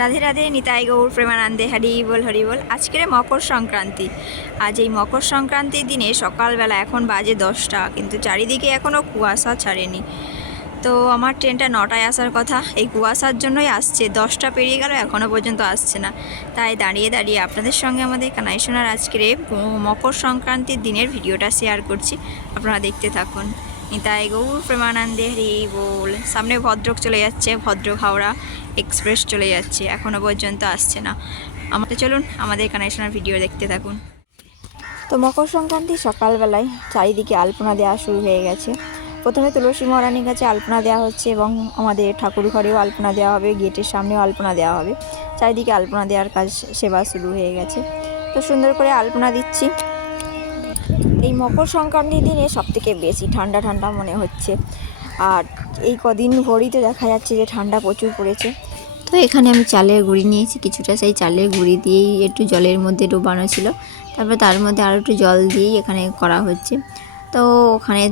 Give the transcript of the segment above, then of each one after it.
রাধে রাধে, নিতাই গৌর, প্রেমানন্দে, হরি বল হরি বল। আজকের মকর সংক্রান্তি। আজ এই মকর সংক্রান্তির দিনে সকালবেলা এখন বাজে দশটা, কিন্তু চারিদিকে এখনও কুয়াশা ছাড়েনি। তো আমার ট্রেনটা নটায় আসার কথা, এই কুয়াশার জন্যই আসছে। দশটা পেরিয়ে গেল এখনও পর্যন্ত আসছে না। তাই দাঁড়িয়ে দাঁড়িয়ে আপনাদের সঙ্গে আমাদের কানাই কানাইশোনার আজকের মকর সংক্রান্তির দিনের ভিডিওটা শেয়ার করছি। আপনারা দেখতে থাকুন। নিতাই গৌর প্রেমানন্দে হরি বল। সামনে ভদ্রক চলে যাচ্ছে, ভদ্রক হাওড়া এক্সপ্রেস চলে যাচ্ছে এখনও পর্যন্ত আসছে না। আমাদের চলুন, আমাদের কানেকশনের ভিডিও দেখতে থাকুন। তো মকর সংক্রান্তি সকালবেলায় চারিদিকে আলপনা দেওয়া শুরু হয়ে গেছে। প্রথমে তুলসী মহারানীর কাছে আলপনা দেওয়া হচ্ছে এবং আমাদের ঠাকুর ঘরেও আলপনা দেওয়া হবে, গেটের সামনেও আলপনা দেওয়া হবে। চারিদিকে আলপনা দেওয়ার কাজ, সেবা শুরু হয়ে গেছে। তো সুন্দর করে আলপনা দিচ্ছি। এই মকর সংক্রান্তির দিনে সব থেকে বেশি ঠান্ডা ঠান্ডা মনে হচ্ছে। আর এই কদিন ঘড়িতে দেখা যাচ্ছে যে ঠান্ডা প্রচুর পড়েছে। তো এখানে আমি চালের গুঁড়ি নিয়েছি, কিছুটা সেই চালের গুঁড়ি দিয়েই একটু জলের মধ্যে ডোবানো ছিল। তারপরে তার মধ্যে আরও একটু জল দিয়েই এখানে করা হচ্ছে। তো ওখানে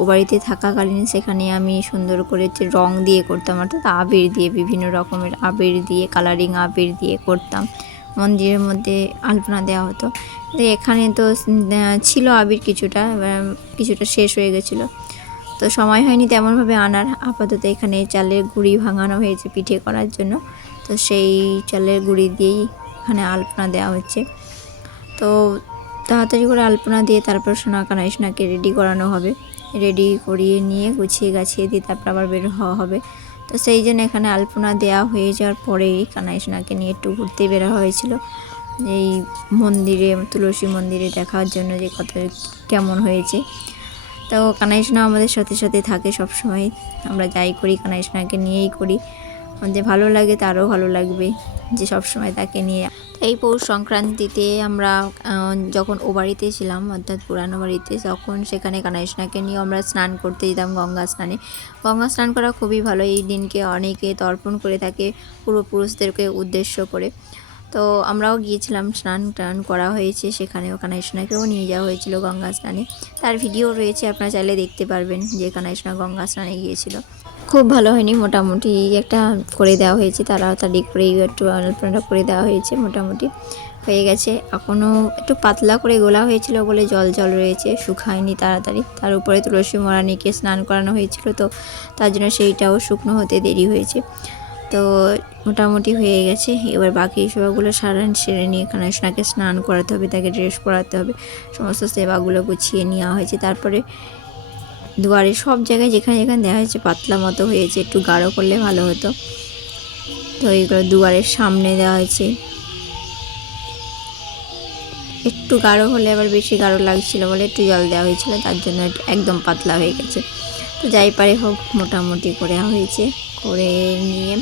ও বাড়িতে থাকাকালীন সেখানে আমি সুন্দর করে যে রং দিয়ে করতাম, অর্থাৎ আবির দিয়ে, বিভিন্ন রকমের আবির দিয়ে কালারিং আবির দিয়ে করতাম। মন্দিরের মধ্যে আলপনা দেওয়া হতো। তো এখানে তো ছিল আবির কিছুটা কিছুটা শেষ হয়ে গেছিল। তো সময় হয়নি তেমনভাবে আনার, আপাতত এখানে চালের গুঁড়ি ভাঙানো হয়েছে পিঠে করার জন্য। তো সেই চালের গুঁড়ি দিয়েই এখানে আলপনা দেওয়া হচ্ছে। তো তাড়াতাড়ি করে আলপনা দিয়ে তারপর সোনা কানাই সোনাকে রেডি করানো হবে। রেডি করিয়ে নিয়ে গুছিয়ে গাছিয়ে দিয়ে তারপর আবার বের হওয়া হবে। তো সেই জন্য এখানে আলপনা দেওয়া হয়ে যাওয়ার পরেই কানাই সোনাকে নিয়ে একটু ঘুরতে বেরা হয়েছিল। এই মন্দিরে, তুলসী মন্দিরে দেখার জন্য যে কত কেমন হয়েছে। তো কানাইশোনা আমাদের সাথে সাথে থাকে সবসময়। আমরা যাই করি কানাইশোনাকে নিয়েই করি। আমাদের ভালো লাগে তারও ভালো লাগবে যে সব সময় তাকে নিয়ে। এই পৌষ সংক্রান্তিতে আমরা যখন ও বাড়িতে ছিলাম, অর্থাৎ পুরানো বাড়িতে, তখন সেখানে কানাইশোনাকে নিয়ে আমরা স্নান করতে যেতাম গঙ্গা স্নানে। গঙ্গা স্নান করা খুবই ভালো, এই দিনকে অনেকে তর্পণ করে থাকে পূর্বপুরুষদেরকে উদ্দেশ্য করে। তো আমরাও গিয়েছিলাম, স্নান টান করা হয়েছে সেখানেও কানাইশোনাকেও নিয়ে যাওয়া হয়েছিল গঙ্গা স্নানে। তার ভিডিও রয়েছে, আপনারা চাইলে দেখতে পারবেন যে কানাইশোনা গঙ্গা স্নানে গিয়েছিল। খুব ভালো হয়নি, মোটামুটি একটা করে দেওয়া হয়েছে, তারা তাড়াতাড়ি করে একটু আলপনাটা করে দেওয়া হয়েছে মোটামুটি। হয়ে গেছে এখনও একটু পাতলা করে গোলা হয়েছিল বলে জল জল রয়েছে শুকায়নি তাড়াতাড়ি। তার উপরে তুলসী মরা মরানিকে স্নান করানো হয়েছিল, তো তার জন্য সেইটাও শুকনো হতে দেরি হয়েছে। তো মোটামুটি হয়ে গেছে, এবার বাকি সেবাগুলো সারা সেরে নিয়ে এখানে সোনাকে স্নান করাতে হবে, তাকে ড্রেস পরাতে হবে, সমস্ত সেবাগুলো গুছিয়ে নেওয়া হয়েছে। তারপরে দুয়ারে সব জায়গায় যেখানে যেখানে দেওয়া হয়েছে পাতলা মতো হয়েছে, একটু গাঢ় করলে ভালো হতো। তো এইগুলো দুয়ারের সামনে দেওয়া হয়েছে। একটু গাঢ় হলে আবার বেশি গাঢ় লাগছিল বলে একটু জল দেওয়া হয়েছিল, তার জন্য একদম পাতলা হয়ে গেছে। তো যাই পারে হোক, মোটামুটি করে হয়েছে। করে নিয়ে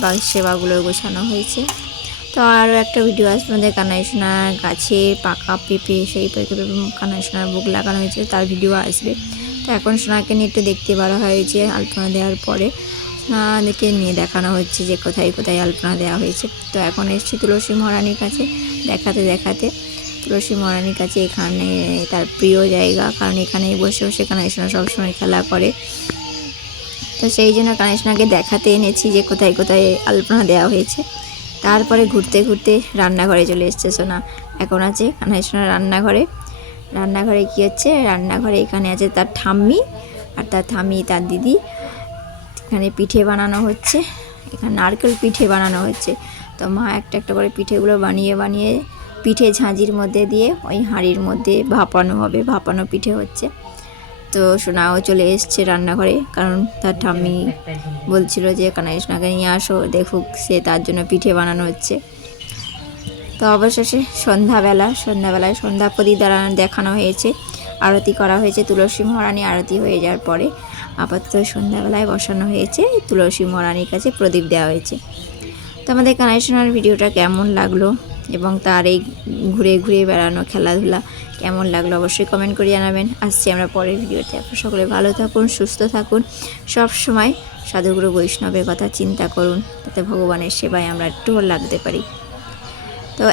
বা সেবাগুলো গোছানো হয়েছে। তো আরও একটা ভিডিও আসবে আমাদের কানাইশোনা গাছে পাকা পেঁপে, সেই পেঁপে কানাইশোনার বুক লাগানো হয়েছে তার ভিডিও আসবে। তো এখন সোনাকে নিয়ে একটু দেখতে পারা হয়েছে আলপনা দেওয়ার পরে। সোনাদেরকে নিয়ে দেখানো হচ্ছে যে কোথায় কোথায় আলপনা দেওয়া হয়েছে। তো এখন এসছি তুলসী মহারানীর কাছে দেখাতে দেখাতে। তুলসী মহারানীর কাছে এখানে তার প্রিয় জায়গা, কারণ এখানেই বসে বসে কানাইশোনা সবসময় খেলা করে। তো সেই জন্য কানেশনাকে দেখাতে এনেছি যে কোথায় কোথায় আলপনা দেওয়া হয়েছে। তারপরে ঘুরতে ঘুরতে রান্নাঘরে চলে এসছে সোনা। এখন আছে কানেশনা রান্নাঘরে। রান্নাঘরে কী হচ্ছে? রান্নাঘরে এখানে আছে তার ঠাম্মি আর তার ঠাম্মি, তার দিদি। এখানে পিঠে বানানো হচ্ছে। এখানে নারকেল পিঠে বানানো হচ্ছে। তো মা একটা একটা করে পিঠেগুলো বানিয়ে বানিয়ে পিঠে ঝাঁঝির মধ্যে দিয়ে ওই হাঁড়ির মধ্যে ভাপানো হবে, ভাপানো পিঠে হচ্ছে। তো সোনাও চলে এসছে রান্নাঘরে, কারণ তার ঠাম্মি বলছিল যে কানাইশনাকে নিয়ে আসো, দেখুক সে তার জন্য পিঠে বানানো হচ্ছে। তো অবশেষে সন্ধ্যাবেলা, সন্ধ্যাবেলায় সন্ধ্যা প্রদীপ দেখানো হয়েছে, আরতি করা হয়েছে, তুলসী মহারানী আরতি হয়ে যাওয়ার পরে আপাতত সন্ধ্যাবেলায় বসানো হয়েছে, তুলসী মহারানীর কাছে প্রদীপ দেওয়া হয়েছে। তো আমাদের কানাইশনার ভিডিওটা কেমন লাগল এবং তার এই ঘুরে ঘুরে বেড়ানো, খেলাধুলা কেমন লাগল অবশ্যই কমেন্ট করে জানাবেন। আসছি আমরা পরের ভিডিওতে। আপনারা সকলে ভালো থাকুন, সুস্থ থাকুন। সব সময় সাধুগুরু বৈষ্ণবের কথা চিন্তা করুন, তাতে ভগবানের সেবায় আমরা একটু লাগতে পারি। তো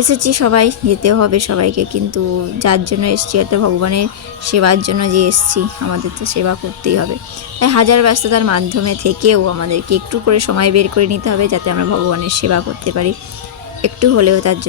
এসেছি সবাই, যেতে হবে সবাইকে, কিন্তু যার জন্য এসেছি একটা ভগবানের সেবার জন্য যে এসেছি, আমাদের তো সেবা করতেই হবে। তাই হাজার ব্যস্ততার মাধ্যমে থেকেও আমাদেরকে একটু করে সময় বের করে নিতে হবে, যাতে আমরা ভগবানের সেবা করতে পারি। একটু হলেও তার জন্য